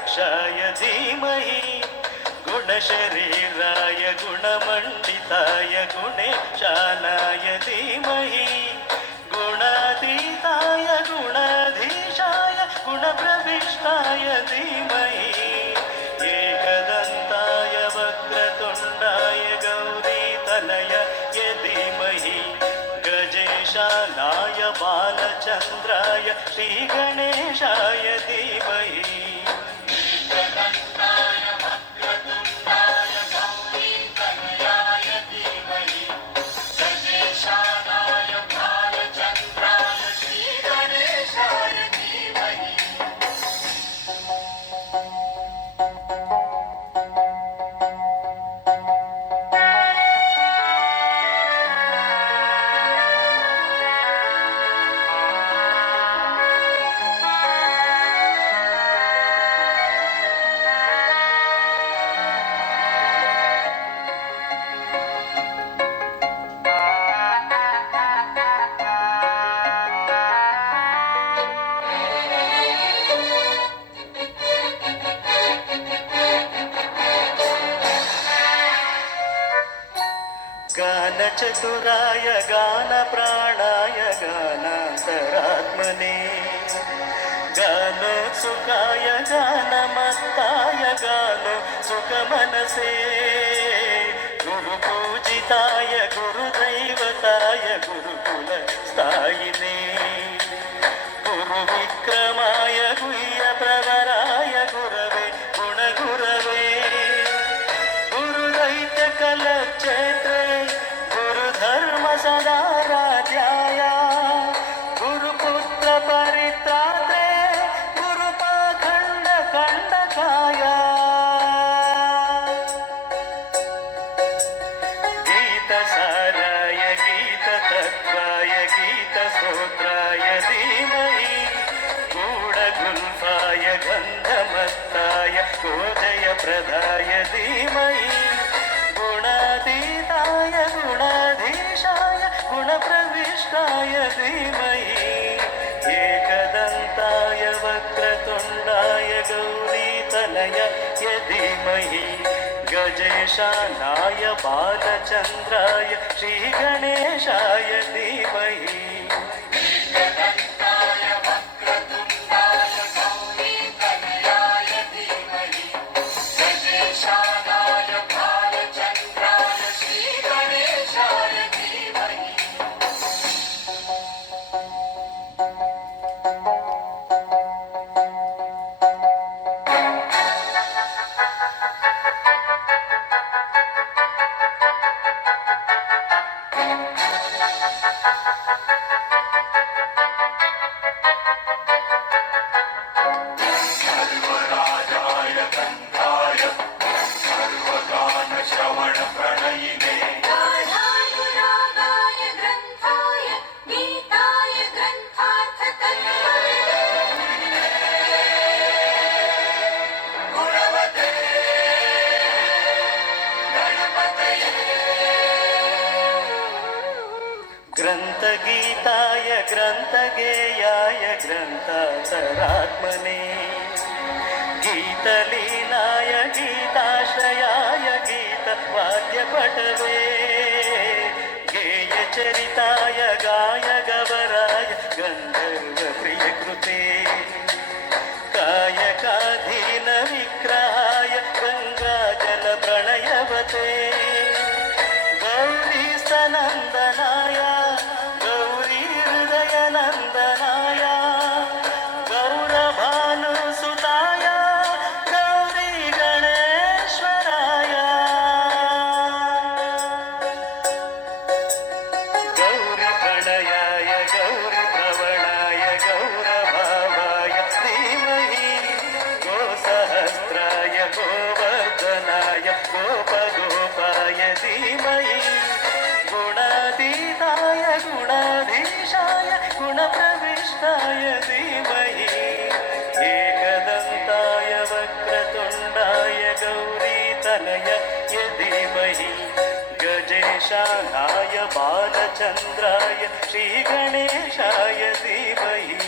गणाध्यक्षाय धीमहि गुणशरीराय गुणमण्डिताय गुणेशानाय धीमहि गुणातीताय गुणाधीशाय गुणप्रविष्टाय धीमहि एकदन्ताय वक्रतुण्डाय गौरीतनय धीमहि गजेशानाय बालचन्द्राय श्रीगणेशाय धीमहि गानचतुराय गानप्राणाय गानान्तरात्मने गानोत्सुकाय गानमत्ताय गानोत्सुकमनसे गुरुपूजिताय गुरुदैवताय गुरुकुलस्थायिने गुरुविक्रमाय गुह्यप्रवराय गुरवे गुणगुरवे गुरुदैत्यकलक्षेत्रे गुरुधर्म सदाराध्याय गुरुपुत्र परित्रात्रे गुरुपाखण्ड खण्डकाय गीतसाराय गीततत्त्वाय गीतस्तोत्राय धीमहि गूढगुल्फाय गन्धमत्ताय गोजयप्रदाय धीमहि गुणातीताय गुणाधीशाय गुणप्रविष्टाय धीमहि एकदन्ताय वक्रतुण्डाय गौरीतनय धीमहि गजेशानाय बालचन्द्राय श्रीगणेशाय धीमहि ग्रन्थगीताय ग्रन्थगेयाय ग्रन्थान्तरात्मने गीतलीनाय गीताश्रयाय गीतवाद्यपटवे गेयचरिताय गायगवराय गन्धर्वप्रियकृते कायकाधीनविग्रहाय गङ्गाजलप्रणयवते गौरीस्तनन्दनाय गौरीहृदयनन्दनाय गौरभानुसुताय गौरीगणेश्वराय गौरीप्रणयाय गौरीप्रवणाय गौरभावाय धीमहि गोसहस्राय गोवर्धनाय गोपगोपाय धीमहि गुणातीताय गुणाधीशाय गुणप्रविष्टाय धीमहि एकदन्ताय वक्रतुण्डाय गौरीतनय धीमहि गजेशानाय बालचन्द्राय श्रीगणेशाय धीमहि